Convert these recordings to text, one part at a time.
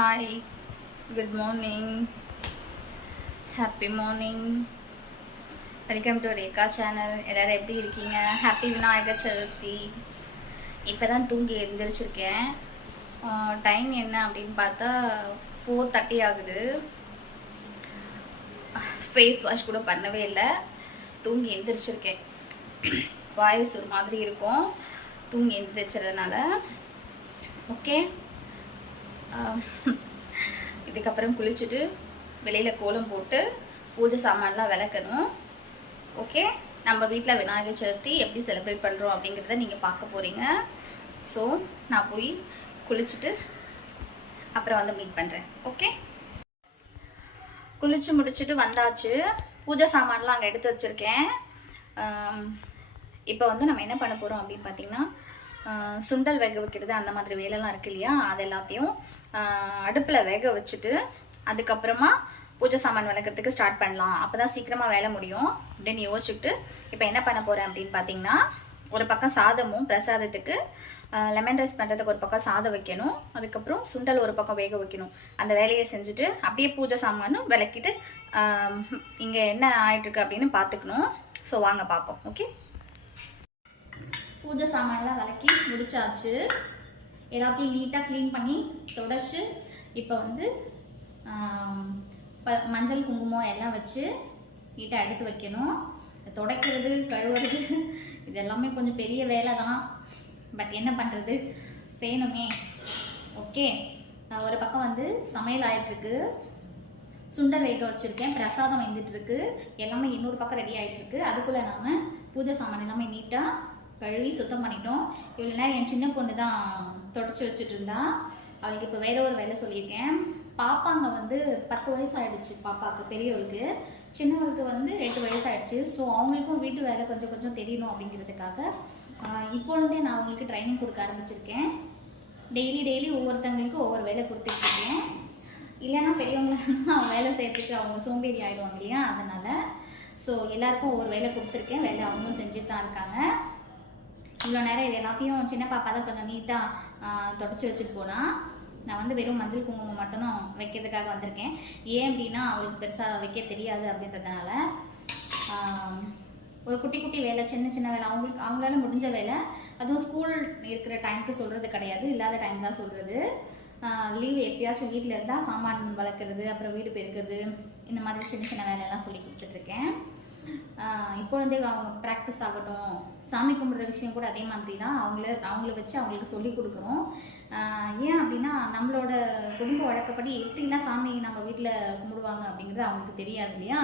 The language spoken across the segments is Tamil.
Hi, good morning, happy morning, welcome to Rekha channel. எல்லாரும் எப்படி இருக்கீங்க? ஹாப்பி விநாயகர் சதுர்த்தி. இப்போ தான் தூங்கி எழுந்திரிச்சிருக்கேன். டைம் என்ன அப்படின்னு பார்த்தா 4:30 ஆகுது. ஃபேஸ் வாஷ் கூட பண்ணவே இல்லை, தூங்கி எழுந்திரிச்சிருக்கேன். வாய்ஸ் ஒரு மாதிரி இருக்கும் தூங்கி எழுந்திரிச்சதுனால. ஓகே, இதுக்கப்புறம் குளிச்சுட்டு வெளியில் கோலம் போட்டு பூஜை சாமான்லாம் விளக்கணும். ஓகே, நம்ம வீட்டில் விநாயகர் சதுர்த்தி எப்படி செலிப்ரேட் பண்ணுறோம் அப்படிங்கிறத நீங்கள் பார்க்க போகிறீங்க. ஸோ நான் போய் குளிச்சுட்டு அப்புறம் வந்து மீட் பண்ணுறேன். ஓகே, குளிச்சு முடிச்சுட்டு வந்தாச்சு. பூஜை சாமான்லாம் அங்கே எடுத்து வச்சுருக்கேன். இப்போ வந்து நம்ம என்ன பண்ண போகிறோம் அப்படின்னு பார்த்தீங்கன்னா, சுண்டல் வேக வைக்கிறது அந்த மாதிரி வேலைலாம் இருக்கு இல்லையா, அது எல்லாத்தையும் அடுப்பில் வேக வச்சுட்டு அதுக்கப்புறமா பூஜை சாமான் விளக்கிறதுக்கு ஸ்டார்ட் பண்ணலாம். அப்போ தான் சீக்கிரமாக வேலை முடியும் அப்படின்னு யோசிச்சுட்டு இப்போ என்ன பண்ண போகிறேன் அப்படின்னு பார்த்தீங்கன்னா, ஒரு பக்கம் சாதமும் பிரசாதத்துக்கு லெமன் ரைஸ் பண்ணுறதுக்கு ஒரு பக்கம் சாதம் வைக்கணும், அதுக்கப்புறம் சுண்டல் ஒரு பக்கம் வேக வைக்கணும். அந்த வேலையை செஞ்சுட்டு அப்படியே பூஜை சாமானும் விளக்கிட்டு இங்கே என்ன ஆகிட்டுருக்கு அப்படின்னு பார்த்துக்கணும். ஸோ வாங்க பார்ப்போம். ஓகே, பூஜை சாமான்லாம் விளக்கி முடிச்சாச்சு. எல்லாத்தையும் நீட்டாக க்ளீன் பண்ணி தொடச்சி இப்போ வந்து மஞ்சள் குங்குமம் எல்லாம் வச்சு நீட்டாக எடுத்து வைக்கணும். துடைக்கிறது கழுவுறது இது எல்லாமே கொஞ்சம் பெரிய வேலை தான், பட் என்ன பண்ணுறது, செய்யணுமே. ஓகே, ஒரு பக்கம் வந்து சமையல் ஆகிட்டுருக்கு, சுண்டல் வேக வச்சுருக்கேன், பிரசாதம் வந்துட்டுருக்கு, எல்லாமே இன்னொரு பக்கம் ரெடி ஆகிட்டுருக்கு. அதுக்குள்ளே நாம் பூஜை சாமான் எல்லாமே நீட்டாக கழுவி சுத்தம் பண்ணிட்டோம். இவ்வளோ நேரம் என் சின்ன பொண்ணு தான் தொடச்சி வச்சுட்டு இருந்தா. அவளுக்கு இப்போ வேற ஒரு வேலை சொல்லியிருக்கேன். பாப்பாங்க வந்து 10 வயசு ஆகிடுச்சு பாப்பாவுக்கு, பெரியவளுக்கு. சின்னவளுக்கு வந்து 8 வயசு ஆகிடுச்சு. ஸோ அவங்களுக்கும் வீட்டு வேலை கொஞ்சம் கொஞ்சம் தெரியணும் அப்படிங்கிறதுக்காக இப்பொழுதே நான் அவங்களுக்கு ட்ரைனிங் கொடுக்க ஆரம்பிச்சிருக்கேன். டெய்லி ஒவ்வொருத்தவங்களுக்கும் ஒவ்வொரு வேலை கொடுத்துட்ருக்கேன். இல்லைன்னா பெரியவங்கன்னா வேலை செய்யறதுக்கு அவங்க சோம்பேறி ஆகிடுவாங்க இல்லையா, அதனால் ஸோ எல்லாருக்கும் ஒவ்வொரு வேலை கொடுத்துருக்கேன். வேலை அவங்களும் செஞ்சுட்டு தான் இருக்காங்க. இவ்வளோ நேரம் இது எல்லாத்தையும் சின்ன பாப்பா தான் கொஞ்சம் நீட்டாக தொடச்சி வச்சுட்டு போனால், நான் வந்து வெறும் மஞ்சள் குங்குமம் மட்டும்தான் வைக்கிறதுக்காக வந்திருக்கேன். ஏன் அப்படின்னா அவளுக்கு பெருசாக வைக்க தெரியாது அப்படின்றதுனால ஒரு குட்டி குட்டி வேலை, சின்ன வேலை அவங்களால முடிஞ்ச வேலை. அதுவும் ஸ்கூல் இருக்கிற டைமுக்கு சொல்கிறது கிடையாது, இல்லாத டைம் தான் சொல்கிறது. லீவ் எப்பயாச்சும் வீட்டில் இருந்தால் சாமான் வளர்க்குறது, அப்புறம் வீடு பெருக்கிறது, இந்த மாதிரி சின்ன வேலையெல்லாம் சொல்லி கொடுத்துட்ருக்கேன். இப்பொழுதே அவங்க ப்ராக்டிஸ் ஆகட்டும். சாமி கும்பிட்ற விஷயம் கூட அதே மாதிரி தான், அவங்கள வச்சு அவங்களுக்கு சொல்லி கொடுக்குறோம். ஏன் அப்படின்னா நம்மளோட குடும்ப வழக்கப்படி எப்படிலாம் சாமி நம்ம வீட்டில் கும்பிடுவாங்க அப்படிங்கிறது அவங்களுக்கு தெரியாது இல்லையா.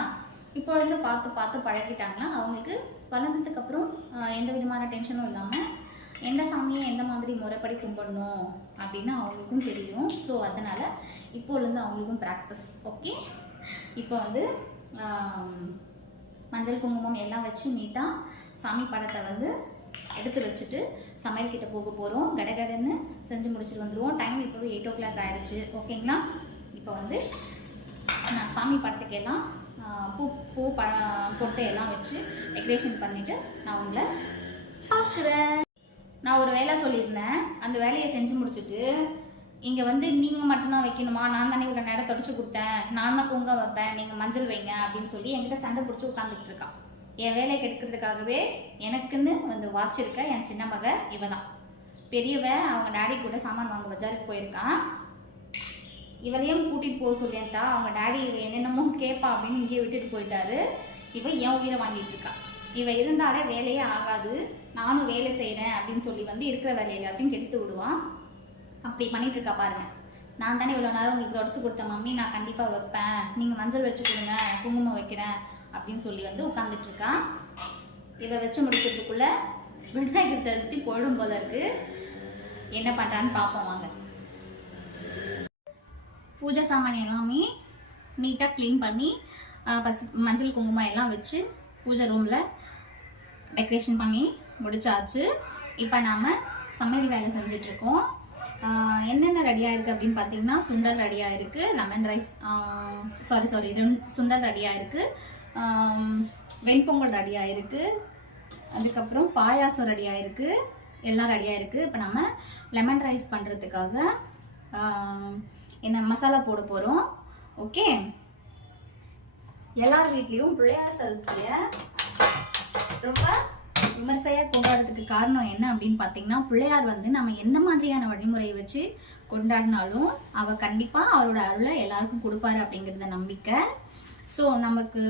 இப்பொழுது பார்த்து பழகிட்டாங்கன்னா அவங்களுக்கு வளர்ந்ததுக்கப்புறம் எந்த விதமான டென்ஷனும் இல்லாமல் எந்த சாமியை எந்த மாதிரி முறைப்படி கும்பிடணும் அப்படின்னு அவங்களுக்கும் தெரியும். ஸோ அதனால் இப்போலேருந்து அவங்களுக்கும் ப்ராக்டிஸ். ஓகே, இப்போ வந்து மஞ்சள் குங்குமம் எல்லாம் வச்சு நீட்டாக சாமி படத்தை வந்து எடுத்து வச்சுட்டு சமையல் கிட்ட போக போகிறோம். கடகடன்னு செஞ்சு முடிச்சுட்டு வந்துடுவோம். டைம் இப்போவே 8 o'clock ஆகிடுச்சு. ஓகேங்களா, இப்போ வந்து நான் சாமி படத்துக்கு எல்லாம் பூ பொட்டு எல்லாம் வச்சு டெக்கரேஷன் பண்ணிவிட்டு நான் உங்களை பார்க்குறேன். நான் ஒரு வேலை சொல்லியிருந்தேன், அந்த வேலையை செஞ்சு முடிச்சுட்டு இங்கே வந்து நீங்கள் மட்டும்தான் வைக்கணுமா, நான் தானே இவ்வளோ நேரம் தொடச்சி கொடுத்தேன், நான் தான் குங்க வைப்பேன், நீங்கள் மஞ்சள் வைங்க அப்படின்னு சொல்லி என்கிட்ட சண்டை பிடிச்சி உட்காந்துக்கிட்டு இருக்கான். என் வேலையை கெடுக்கிறதுக்காகவே எனக்குன்னு வந்து வாச்சிருக்க என் சின்ன மக இவ தான். பெரியவ அவங்க டாடி கூட சாமான் வாங்க பஜாருக்கு போயிருக்கான். இவளையும் கூட்டிகிட்டு போக சொல்லிட்டா, அவங்க டாடி இவ என்னென்னமோ கேட்பா அப்படின்னு இங்கேயே விட்டுட்டு போயிட்டாரு. இவ என் உயிரை வாங்கிட்டு இருக்கா. இவ இருந்தாலே வேலையே ஆகாது, நானும் வேலை செய்கிறேன் அப்படின்னு சொல்லி வந்து இருக்கிற வேலையை எல்லாத்தையும் கெடுத்து விடுவான். அப்படி பண்ணிட்டு இருக்கா பாருங்க. நான் தானே இவ்வளோ நேரம் உங்களுக்கு தொடச்சி கொடுத்தேன் மம்மி, நான் கண்டிப்பாக வைப்பேன், நீங்கள் மஞ்சள் வச்சு கொடுங்க, குங்குமம் வைக்கிறேன் அப்படின்னு சொல்லி வந்து உட்காந்துட்டு இருக்கா. இவ வச்சு முடிக்கிறதுக்குள்ள விநாயகர் சதுர்த்தி போயிடும் போல இருக்கு. என்ன பண்ணுறான்னு பார்ப்போம் வாங்க. பூஜை சாமான் எல்லாமே நீட்டாக க்ளீன் பண்ணி மஞ்சள் குங்குமம் எல்லாம் வச்சு பூஜை ரூமில் டெக்கரேஷன் பண்ணி முடிச்சாச்சு. இப்போ நாம் சமையல் வேலை செஞ்சிட்ருக்கோம். என்னென்ன ரெடியாக இருக்குது அப்படின்னு பார்த்தீங்கன்னா, சுண்டல் ரெடியாக இருக்குது, லெமன் ரைஸ் சுண்டல் ரெடியாக இருக்குது, வெண்பொங்கல் ரெடியாக இருக்குது, அதுக்கப்புறம் பாயாசம் ரெடியாக இருக்குது, எல்லாம் ரெடியாக இருக்குது. இப்போ நம்ம லெமன் ரைஸ் பண்ணுறதுக்காக என்ன மசாலா போட போகிறோம். ஓகே, எல்லார் வீட்லேயும் பிள்ளையார் சதுர்த்தியை ரொம்ப விமர்சையாக கொண்டாடுறதுக்கு காரணம் என்ன அப்படின்னு பார்த்தீங்கன்னா, பிள்ளையார் வந்து நம்ம எந்த மாதிரியான வழிமுறையை வச்சு கொண்டாடினாலும் அவர் கண்டிப்பாக அவரோட அருளை எல்லாருக்கும் கொடுப்பாரு அப்படிங்கிறத நம்பிக்கை. ஸோ நமக்கு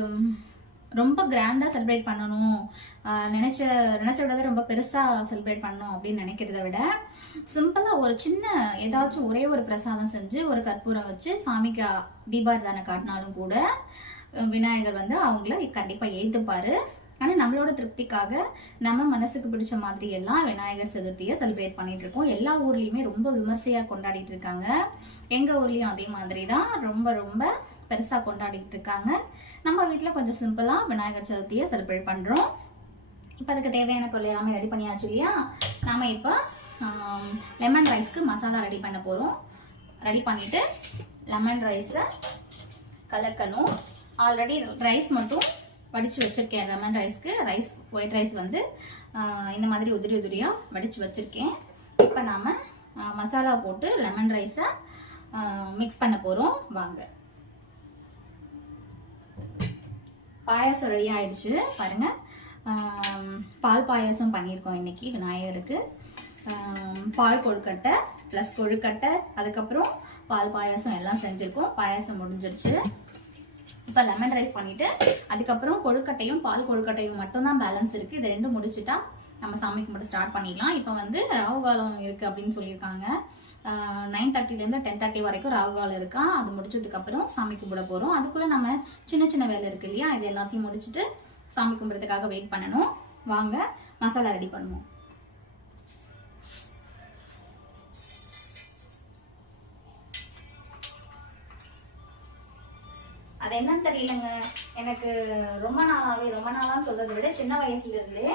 ரொம்ப கிராண்டாக செலிப்ரேட் பண்ணணும், நினச்ச விட ரொம்ப பெருசாக செலிப்ரேட் பண்ணணும் அப்படின்னு நினைக்கிறத விட சிம்பிளாக ஒரு சின்ன ஏதாச்சும் ஒரே ஒரு பிரசாதம் செஞ்சு ஒரு கற்பூரம் வச்சு சாமிக்கு தீபாரதனை காட்டினாலும் கூட விநாயகர் வந்து அவங்கள கண்டிப்பாக ஏற்றுப்பார். ஆனால் நம்மளோட திருப்திக்காக நம்ம மனசுக்கு பிடிச்ச மாதிரி எல்லாம் விநாயகர் சதுர்த்தியை செலிப்ரேட் பண்ணிட்டு இருக்கோம். எல்லா ஊர்லேயுமே ரொம்ப விமர்சையாக கொண்டாடிட்டு இருக்காங்க. எங்கள் ஊர்லேயும் அதே மாதிரி தான் ரொம்ப ரொம்ப பெருசாக கொண்டாடிட்டு இருக்காங்க. நம்ம வீட்டில் கொஞ்சம் சிம்பிளாக விநாயகர் சதுர்த்தியை செலிப்ரேட் பண்ணுறோம். இப்போ அதுக்கு தேவையான பொருள் எல்லாமே ரெடி பண்ணியாச்சு இல்லையா? நம்ம இப்போ லெமன் ரைஸ்க்கு மசாலா ரெடி பண்ண போகிறோம். ரெடி பண்ணிவிட்டு லெமன் ரைஸை கலக்கணும். ஆல்ரெடி ரைஸ் மட்டும் வடித்து வச்சுருக்கேன். லெமன் ரைஸ்க்கு ஒயிட் ரைஸ் வந்து இந்த மாதிரி உதிரி உதிரியாக வடித்து வச்சுருக்கேன். இப்போ நாம் மசாலா போட்டு லெமன் ரைஸை மிக்ஸ் பண்ண போகிறோம். வாங்க. பாயாசம் ரெடி ஆயிடுச்சு பாருங்கள். பால் பாயாசம் பண்ணியிருக்கோம் இன்றைக்கி விநாயகருக்கு. பால் கொழுக்கட்டை ப்ளஸ் கொழுக்கட்டை, அதுக்கப்புறம் பால் பாயாசம் எல்லாம் செஞ்சுருக்கோம். பாயாசம் முடிஞ்சிருச்சு. இப்போ லெமன் ரைஸ் பண்ணிவிட்டு அதுக்கப்புறம் கொழுக்கட்டையும் பால் கொழுக்கட்டையும் மட்டும்தான் பேலன்ஸ் இருக்குது. இது ரெண்டும் முடிச்சுட்டா நம்ம சாமிக்கு மட்டும் ஸ்டார்ட் பண்ணிடலாம். இப்போ வந்து ராகுகாலம் இருக்குது அப்படின்னு சொல்லியிருக்காங்க. 9:30 10:30 வரைக்கும் ராகுகாலம் இருக்கா. அது முடிச்சதுக்கப்புறம் சாமி கும்பிட போகிறோம். அதுக்குள்ளே நம்ம சின்ன சின்ன வேலை இருக்குது இல்லையா, இது எல்லாத்தையும் முடிச்சுட்டு சாமி கும்பிட்றதுக்காக வெயிட் பண்ணணும். வாங்க மசாலா ரெடி பண்ணுவோம். அது என்னன்னு தெரியலங்க, எனக்கு ரொம்ப நாளான்னு சொல்றதை விட சின்ன வயசுல இருந்தே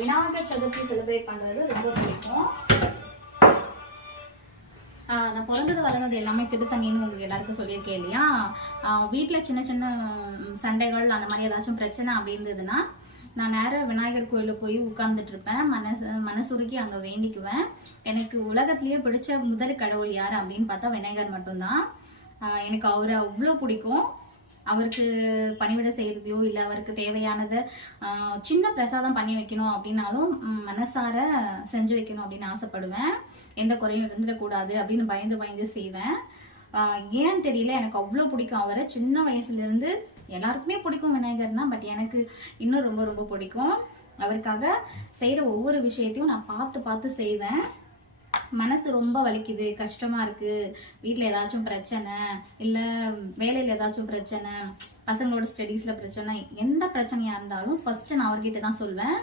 விநாயகர் சதுர்த்தி செலிப்ரேட் பண்றது ரொம்ப பிடிக்கும். நான் பிறந்தது வளர்ந்தது எல்லாமே திருத்தணின்னு உங்களுக்கு எல்லாருக்கும் சொல்லியிருக்கேன் இல்லையா? வீட்டில் சின்ன சின்ன சண்டைகள் அந்த மாதிரி ஏதாச்சும் பிரச்சனை அப்படி இருந்ததுன்னா நான் நேராக விநாயகர் கோயிலில் போய் உட்கார்ந்துட்டு இருப்பேன். மனசுருக்கி அங்கே வேண்டிக்குவேன். எனக்கு உலகத்திலேயே பிடிச்ச முதல் கடவுள் யார் அப்படின்னு பார்த்தா விநாயகர் மட்டும்தான். எனக்கு அவரை அவ்வளோ பிடிக்கும். அவருக்கு பணிவிட செய்கிறதையோ இல்லை அவருக்கு தேவையானதை சின்ன பிரசாதம் பண்ணி வைக்கணும் அப்படின்னாலும் மனசார செஞ்சு வைக்கணும் அப்படின்னு ஆசைப்படுவேன். எந்த குறையும் இருந்துடக்கூடாது அப்படின்னு பயந்து செய்வேன். ஏன்னு தெரியல, எனக்கு அவ்வளோ பிடிக்கும் அவரை. சின்ன வயசுலேருந்து எல்லாருக்குமே பிடிக்கும் விநாயகர்னா, பட் எனக்கு இன்னும் ரொம்ப ரொம்ப பிடிக்கும். அவருக்காக செய்கிற ஒவ்வொரு விஷயத்தையும் நான் பார்த்து செய்வேன். மனசு ரொம்ப வலிக்குது, கஷ்டமா இருக்கு, வீட்டில் ஏதாச்சும் பிரச்சனை இல்லை வேலையில் ஏதாச்சும் பிரச்சனை, பசங்களோட ஸ்டடீஸில் பிரச்சனை, எந்த பிரச்சனையாக இருந்தாலும் ஃபர்ஸ்ட் நான் அவர்கிட்ட தான் சொல்வேன்.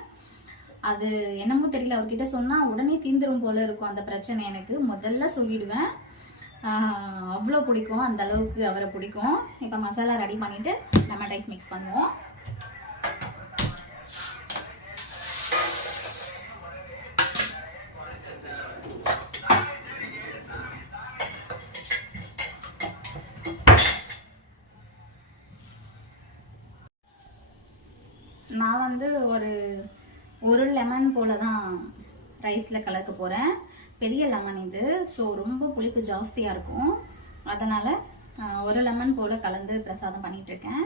அது என்னமோ தெரியல, அவர்கிட்ட சொன்னால் உடனே தீந்துரும் போல இருக்கும் அந்த பிரச்சனை. எனக்கு முதல்ல சொல்லிடுவேன். அவ்வளோ பிடிக்கும், அந்த அளவுக்கு அவரை பிடிக்கும். இப்போ மசாலா ரெடி பண்ணிவிட்டு லெமன் ரைஸ் மிக்ஸ் பண்ணுவோம். நான் வந்து ஒரு லெமன் போல தான் ரைஸில் கலக்க போகிறேன். பெரிய லெமன் இது, ஸோ ரொம்ப புளிப்பு ஜாஸ்தியாக இருக்கும். அதனால் ஒரு லெமன் போல் கலந்து பிரசாதம் பண்ணிகிட்ருக்கேன்.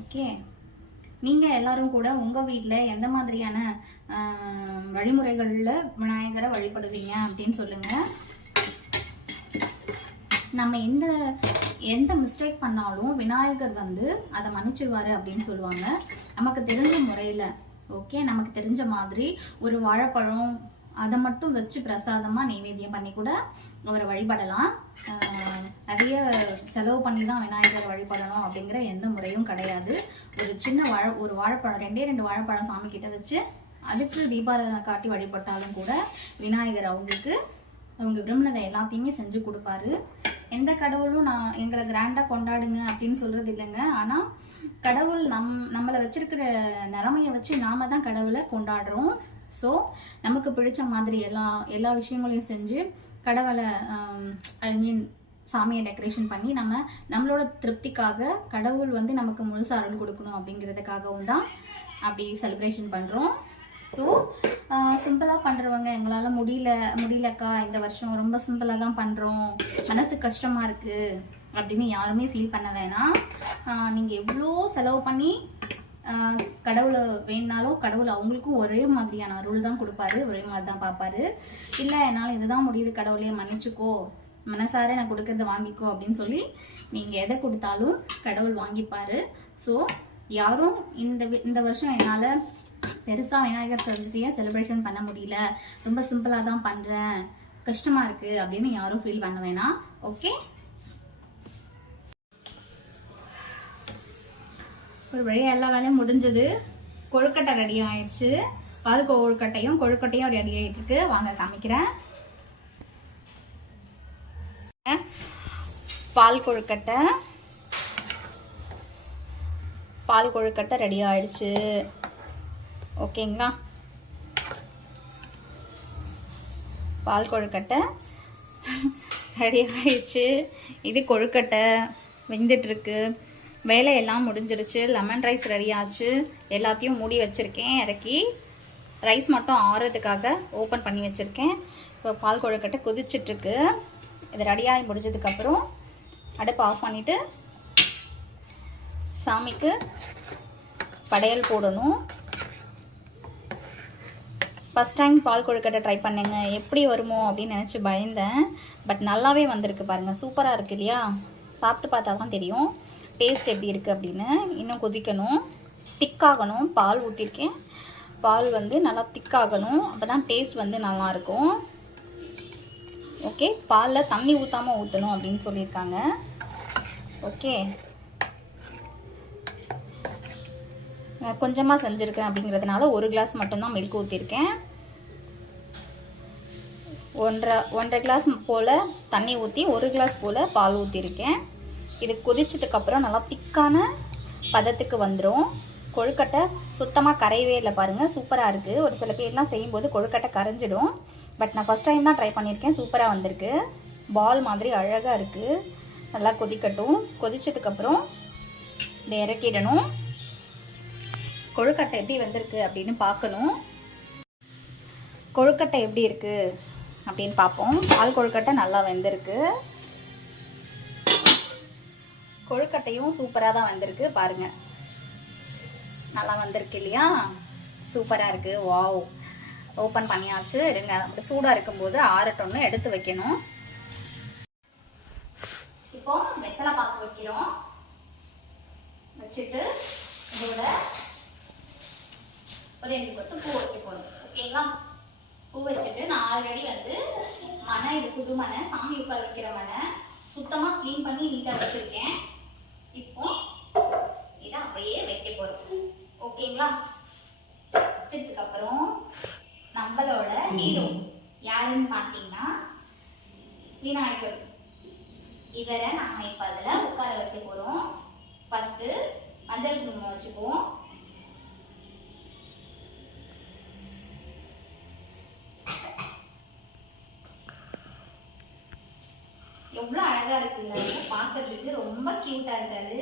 ஓகே, நீங்கள் எல்லோரும் கூட உங்கள் வீட்டில் எந்த மாதிரியான வழிமுறைகளில் விநாயகரை வழிபடுவீங்க அப்படின்னு சொல்லுங்கள். நம்ம எந்த மிஸ்டேக் பண்ணாலும் விநாயகர் வந்து அதை மன்னிச்சிடுவார் அப்படின்னு சொல்லுவாங்க. நமக்கு தெரிஞ்ச முறையில், ஓகே, நமக்கு தெரிஞ்ச மாதிரி ஒரு வாழைப்பழம் அதை மட்டும் வச்சு பிரசாதமாக நைவேத்தியம் பண்ணி கூட அவரை வழிபடலாம். நிறைய செலவு பண்ணி தான் விநாயகரை வழிபடணும் அப்படிங்கிற எந்த முறையும் கிடையாது. ஒரு சின்ன ஒரு வாழைப்பழம், 2 வாழைப்பழம் சாமி கிட்ட வச்சு அதுக்கு தீபாராதனை காட்டி வழிபட்டாலும் கூட விநாயகர் அவங்க விரும்பினதை எல்லாத்தையுமே செஞ்சு கொடுப்பாரு. எந்த கடவுளும் நான் எங்களை கிராண்டாக கொண்டாடுங்க அப்படின்னு சொல்கிறது இல்லைங்க. ஆனால் கடவுள் நம்மளை வச்சிருக்கிற நிலைமையை வச்சு நாம தான் கடவுளை கொண்டாடுறோம். ஸோ நமக்கு பிடிச்ச மாதிரி எல்லா விஷயங்களையும் செஞ்சு கடவுளை சாமியை டெக்கரேஷன் பண்ணி நம்மளோட திருப்திக்காக கடவுள் வந்து நமக்கு முழுசு அருள் கொடுக்கணும் அப்படிங்கிறதுக்காகவும் தான் அப்படி செலிப்ரேஷன் பண்ணுறோம். ஸோ சிம்பிளாக பண்ணுறவங்க எங்களால் முடியலக்கா இந்த வருஷம் ரொம்ப சிம்பிளாக தான் பண்ணுறோம், மனசு கஷ்டமாக இருக்குது அப்படின்னு யாருமே ஃபீல் பண்ண வேணாம். நீங்கள் எவ்வளோ செலவு பண்ணி கடவுளை வேணாலும் கடவுள் அவங்களுக்கும் ஒரே மாதிரியான அருள் தான் கொடுப்பாரு, ஒரே மாதிரி தான் பார்ப்பாரு. இல்லை என்னால் இதுதான் முடியுது கடவுளே மன்னிச்சுக்கோ, மனசார நான் கொடுக்கறத வாங்கிக்கோ அப்படின்னு சொல்லி நீங்கள் எதை கொடுத்தாலும் கடவுள் வாங்கிப்பார். ஸோ யாரும் இந்த வருஷம் என்னால் பெருசாக விநாயகர் சதுர்த்தியை செலிப்ரேஷன் பண்ண முடியல, ரொம்ப சிம்பிளாக தான் பண்ணுறேன், கஷ்டமாக இருக்குது அப்படின்னு யாரும் ஃபீல் பண்ண வேணாம். ஓகே, ஒரு வழியாக எல்லா வேலையும் முடிஞ்சது. கொழுக்கட்டை ரெடி ஆயிடுச்சு. பால் கொழுக்கட்டையும் ரெடி ஆகிட்டு இருக்கு. வாங்க காமிக்கிறேன். பால் கொழுக்கட்டை ரெடி ஆயிடுச்சு. ஓகேங்களா, பால் கொழுக்கட்டை ரெடி ஆயிடுச்சு. இது கொழுக்கட்டை வெந்துட்டுருக்கு. வேலையெல்லாம் முடிஞ்சிருச்சு. லெமன் ரைஸ் ரெடி ஆச்சு. எல்லாத்தையும் மூடி வச்சுருக்கேன். இறக்கி ரைஸ் மட்டும் ஆறுறதுக்காக ஓப்பன் பண்ணி வச்சுருக்கேன். இப்போ பால் கொழுக்கட்டை கொதிச்சிட்ருக்கு. இது ரெடியாகி முடிஞ்சதுக்கப்புறம் அடுப்பு ஆஃப் பண்ணிவிட்டு சாமிக்கு படையல் போடணும். ஃபஸ்ட் டைம் பால் கொழுக்கட்டை ட்ரை பண்ணுங்க, எப்படி வருமோ அப்படின்னு நினச்சி பயந்தேன். பட் நல்லாவே வந்திருக்கு பாருங்கள், சூப்பராக இருக்குது இல்லையா? சாப்பிட்டு பார்த்தா தான் தெரியும் டேஸ்ட் எப்படி இருக்குது அப்படின்னு. இன்னும் கொதிக்கணும், திக்காகணும். பால் ஊற்றிருக்கேன், பால் நல்லா திக்காகணும், அப்போ தான் டேஸ்ட் நல்லாயிருக்கும். ஓகே, பாலில் தண்ணி ஊற்றாமல் ஊற்றணும் அப்படின்னு சொல்லியிருக்காங்க. ஓகே, கொஞ்சமாக செஞ்சுருக்கேன் அப்படிங்கிறதுனால 1 கிளாஸ் மட்டும்தான் மில்க் ஊற்றிருக்கேன். 1.5 கிளாஸ் போல் தண்ணி ஊற்றி 1 கிளாஸ் போல் பால் ஊற்றிருக்கேன். இது கொதிச்சதுக்கப்புறம் நல்லா திக்கான பதத்துக்கு வந்துடும். கொழுக்கட்டை சுத்தமாக கரையவே இல்லை பாருங்கள், சூப்பராக இருக்குது. ஒரு சில பேர்லாம் செய்யும்போது கொழுக்கட்டை கரைஞ்சிடும். பட் நான் ஃபஸ்ட் டைம் தான் ட்ரை பண்ணியிருக்கேன், சூப்பராக வந்திருக்கு. பால் மாதிரி அழகாக இருக்குது. நல்லா கொதிக்கட்டும். கொதிச்சதுக்கப்புறம் இதை இறக்கிடணும். கொழுக்கட்டை எப்படி வந்திருக்கு அப்படின்னு பார்க்கணும். கொழுக்கட்டை எப்படி இருக்குது அப்படின்னு பார்ப்போம். பால் கொழுக்கட்டை நல்லா வெந்திருக்கு. கொழுக்கட்டையும் சூப்பராக தான் வந்திருக்கு பாருங்கள், நல்லா வந்திருக்கு இல்லையா? சூப்பராக இருக்குது. வாவ், ஓப்பன் பண்ணியாச்சு. இருங்க, அப்படி சூடாக இருக்கும்போது ஆறட்டொன்னு எடுத்து வைக்கணும். இப்போ வெத்தலை பாக்கு வைக்கிறோம். வச்சுட்டு இதோட ஒரு 2 கொத்து பூ வைக்க போகிறோம். ஓகேங்களா? பூ வச்சுட்டு நான் ஆல்ரெடி மனை, இது புது மனை, சாமி உட்கார வைக்கிற மனை, சுத்தமாக க்ளீன் பண்ணி நீட்டாக வச்சுருக்கேன். இப்போ இதை அப்படியே வைக்க போகிறோம். ஓகேங்களா? வச்சதுக்கப்புறம் நம்மளோட ஹீரோ யாருன்னு பார்த்தீங்கன்னா விநாயகர். இவரை நாம இப்போ அதில் உட்கார வைக்க போகிறோம். ஃபஸ்ட்டு மஞ்சள் குங்குமம் வச்சுக்குவோம். எவ்வளோ அழகாக இருக்குல்ல, பார்க்கறதுக்கு ரொம்ப க்யூட்டாக இருக்காது.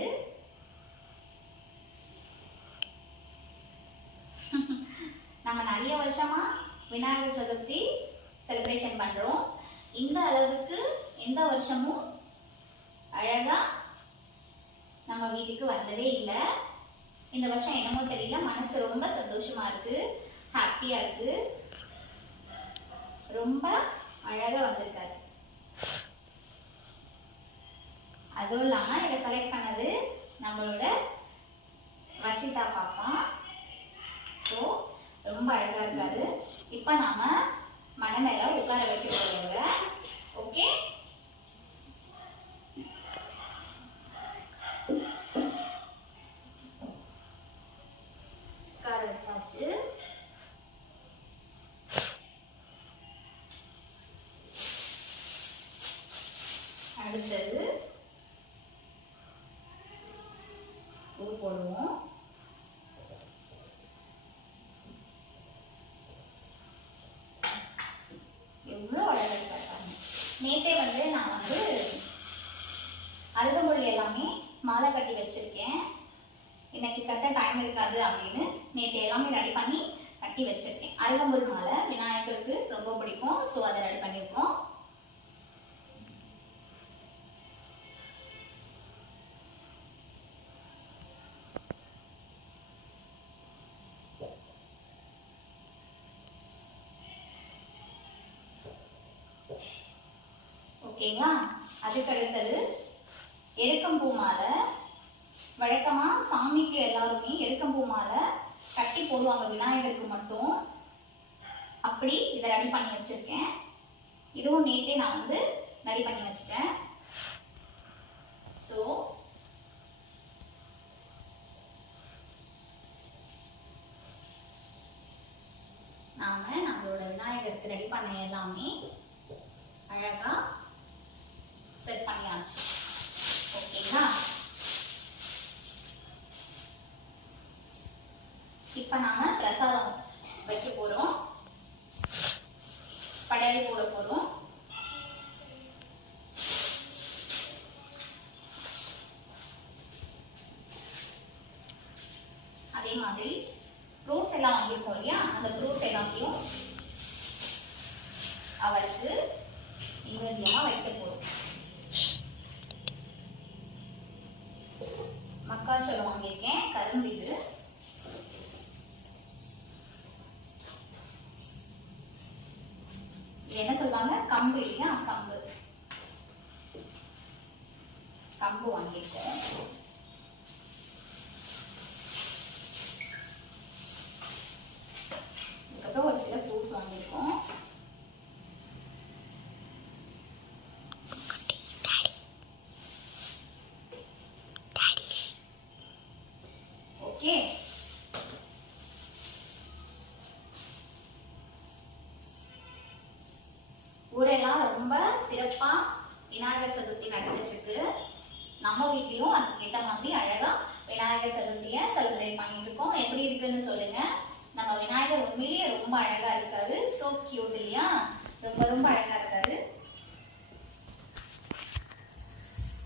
நம்ம நிறைய வருஷமா விநாயகர் சதுர்த்தி செலிப்ரேஷன் பண்ணுறோம். இந்த அளவுக்கு எந்த வருஷமும் அழகா நம்ம வீட்டுக்கு வந்ததே இல்லை. இந்த வருஷம் என்னமோ தெரியல, மனசு ரொம்ப சந்தோஷமா இருக்கு, ஹாப்பியா இருக்கு. ரொம்ப அழகா வந்திருக்காரு. அதுவும் இல்லாமல் இதை செலக்ட் பண்ணது நம்மளோட வர்ஷிதா பாப்பா. ஸோ ரொம்ப அழகா இருக்காரு. இப்போ நாம மனை மேல உட்கார வைக்க போறோங்க. ஓகே, உட்கார வச்சாச்சு. அடுத்தது பூ போடுவோம். எவ்வளோ அழகாக இருக்காங்க. நேற்றே நான் அருகம்புல் எல்லாமே மாலை கட்டி வச்சிருக்கேன். இன்னைக்கு கட்ட டைம் இருக்காது அப்படின்னு நேற்று எல்லாமே ரெடி பண்ணி கட்டி வச்சிருக்கேன். அருகம்புல் மாலை விநாயகருக்கு ரொம்ப பிடிக்கும். ஸோ அதை ரெடி பண்ணியிருக்கோம். ஓகேங்களா? அதுக்கு அடுத்தது எருக்கம்பூ மாலை. வழக்கமா சாமிக்கு எல்லாருமே எருக்கம்பூ மாலை கட்டி போடுவாங்க, விநாயகருக்கு மட்டும். அப்படி இதை ரெடி பண்ணி வச்சிருக்கேன். இதுவும் நேற்றே நான் வந்து ரெடி பண்ணி வச்சிட்டேன். ஸோ நம்மளோட விநாயகருக்கு ரெடி பண்ண எல்லாமே அழகா செட் பண்ணியாச்சு. ஓகேங்களா? இப்ப நாம பிரசாதம் வைக்க போறோம். படையல் போட போறோம். அதே மாதிரி ஃப்ரூட்ஸ் எல்லாம் வாங்கியிருக்கோம் இல்லையா, அந்த ஃப்ரூட்ஸ் எல்லாத்தையும் அவருக்கு நிவேதியமா வைக்க போறோம். மக்காச்சோளம் வாங்கியிருக்கேன், கரும்பு இது. என்ன சொல்லுவாங்க, கம்பு இல்லையா, கம்பு வாங்கியிருக்கோம். அதுக்கப்புறம் ஒரு சில ஃப்ரூட்ஸ் வாங்கியிருக்கோம். ஓகே, ஊரெல்லாம் ரொம்ப சிறப்பா விநாயகர் சதுர்த்தி நடந்துட்டு இருக்கு. நம்ம வீட்லயும் அதுக்கேற்ற மாதிரி அழகா விநாயகர் சதுர்த்தியை செலிப்ரேட் பண்ணிட்டு இருக்கோம். எப்படி இருக்குன்னு சொல்லுங்க. நம்ம விநாயகர் உண்மையிலேயே ரொம்ப அழகா இருக்காரு. சோ கியூட் இல்லையா? ரொம்ப ரொம்ப அழகா இருக்காரு.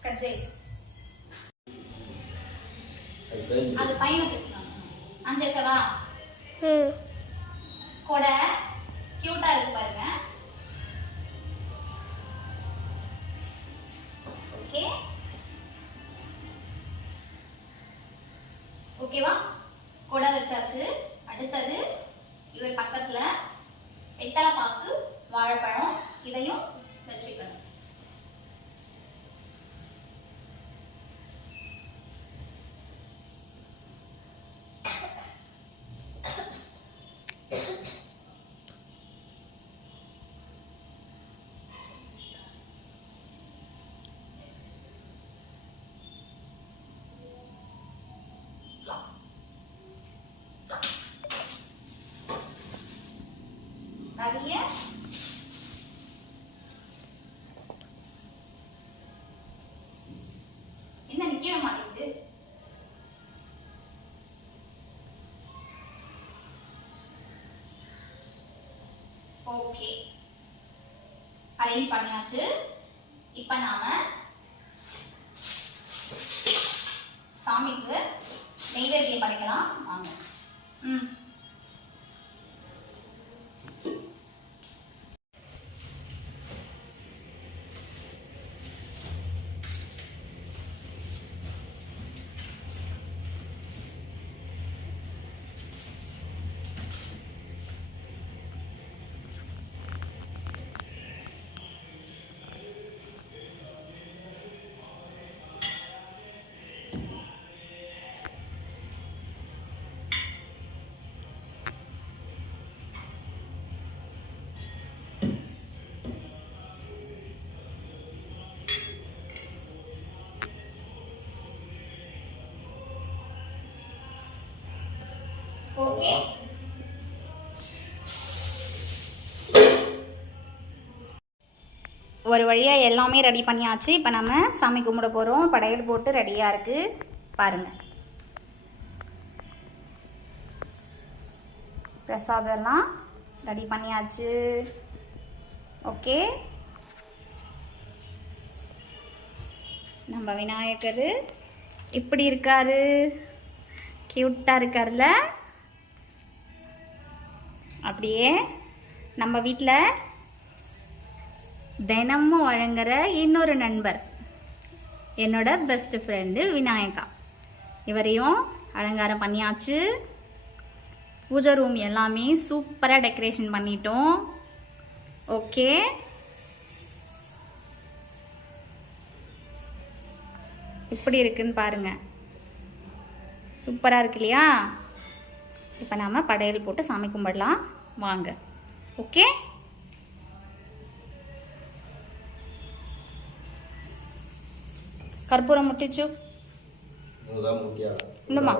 கஜை அது பையனை அஞ்சேசவா கொடை கியூட்டா இருக்கு பாருங்க. ஓகே, ஓகேவா? கொடை வச்சாச்சு. அடுத்தது இவர் பக்கத்துல வெத்தலை பாக்கு, வாழைப்பழம் இதையும் வச்சுக்கணும். நிறைய என்ன நிக்க மாட்டேங்குது. ஓகே, அரேஞ்ச் பண்ணியாச்சு. இப்ப நாம சாமிக்கு நெய்வேத்தியம் படைக்கலாம். வாங்க. ஓகே, ஒரு வழியாக எல்லாமே ரெடி பண்ணியாச்சு. இப்போ நம்ம சாமி கும்பிட போகிறோம். படையல் போட்டு ரெடியாக இருக்குது பாருங்கள். பிரசாதம்லாம் ரெடி பண்ணியாச்சு. ஓகே, நம்ம விநாயகர் இப்படி இருக்காரு, கியூட்டாக இருக்கார்ல. அப்படியே நம்ம வீட்டில் தினமும் வழங்குற இன்னொரு நண்பர், என்னோட பெஸ்ட் ஃப்ரெண்டு விநாயகா, இவரையும் அலங்காரம் பண்ணியாச்சு. பூஜை ரூம் எல்லாமே சூப்பராக டெக்கரேஷன் பண்ணிட்டோம். ஓகே, இப்படி இருக்குன்னு பாருங்க, சூப்பராக இருக்கு இல்லையா? இப்போ நாம் படையல் போட்டு சாமி கும்பிடலாம் வாங்க. ஓகே, கற்பூரம் முட்டிச்சு இல்லைம்மா?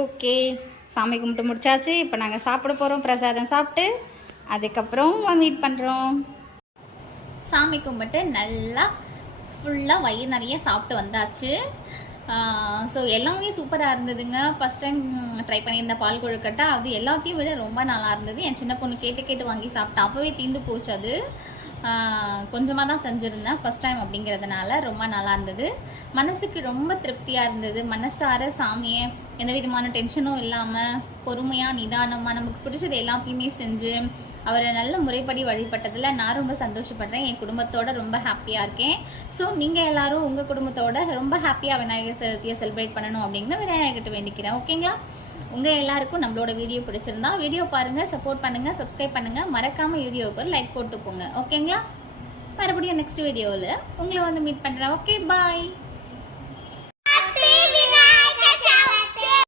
ஓகே, சாமி கும்பிட்டு முடிச்சாச்சு. இப்போ நாங்கள் சாப்பிட போகிறோம். பிரசாதம் சாப்பிட்டு அதுக்கப்புறம் மீட் பண்ணுறோம். சாமி கும்பிட்டு நல்லா ஃபுல்லாக வயிறு நிறைய சாப்பிட்டு வந்தாச்சு. ஸோ எல்லாமே சூப்பராக இருந்ததுங்க. ஃபஸ்ட் டைம் ட்ரை பண்ணியிருந்த பால் கொழுக்கட்டை, அது எல்லாத்தையும் விட ரொம்ப நல்லா இருந்தது. என் சின்ன பொண்ணு கேட்டு வாங்கி சாப்பிட்டா, அப்போவே தீர்ந்து போச்சு. அது கொஞ்சமாக தான் செஞ்சுருந்தேன் ஃபஸ்ட் டைம் அப்படிங்கிறதுனால ரொம்ப நல்லா இருந்தது. மனசுக்கு ரொம்ப திருப்தியாக இருந்தது. மனசார சாமியை எந்த விதமான டென்ஷனும் இல்லாமல் பொறுமையாக நிதானமாக நமக்கு பிடிச்சது எல்லாத்தையுமே செஞ்சு அவரை நல்ல முறைப்படி வழிபட்டதில் நான் ரொம்ப சந்தோஷப்படுறேன். என் குடும்பத்தோட ரொம்ப ஹாப்பியாக இருக்கேன். ஸோ நீங்கள் எல்லாரும் உங்கள் குடும்பத்தோட ரொம்ப ஹாப்பியாக விநாயகர் சதுர்த்தியை செலிப்ரேட் பண்ணணும் அப்படிங்கிற விநாயகர்கிட்ட வேண்டிக்கிறேன். ஓகேங்களா? உங்கள் எல்லாருக்கும் நம்மளோட வீடியோ பிடிச்சிருந்தா வீடியோ பாருங்கள், சப்போர்ட் பண்ணுங்கள், சப்ஸ்கிரைப் பண்ணுங்கள், மறக்காமல் வீடியோவுக்கு ஒரு லைக் போட்டு போங்க. ஓகேங்களா? மறுபடியும் நெக்ஸ்ட் வீடியோவில் உங்களை வந்து மீட் பண்ணுறேன். ஓகே, பாய்.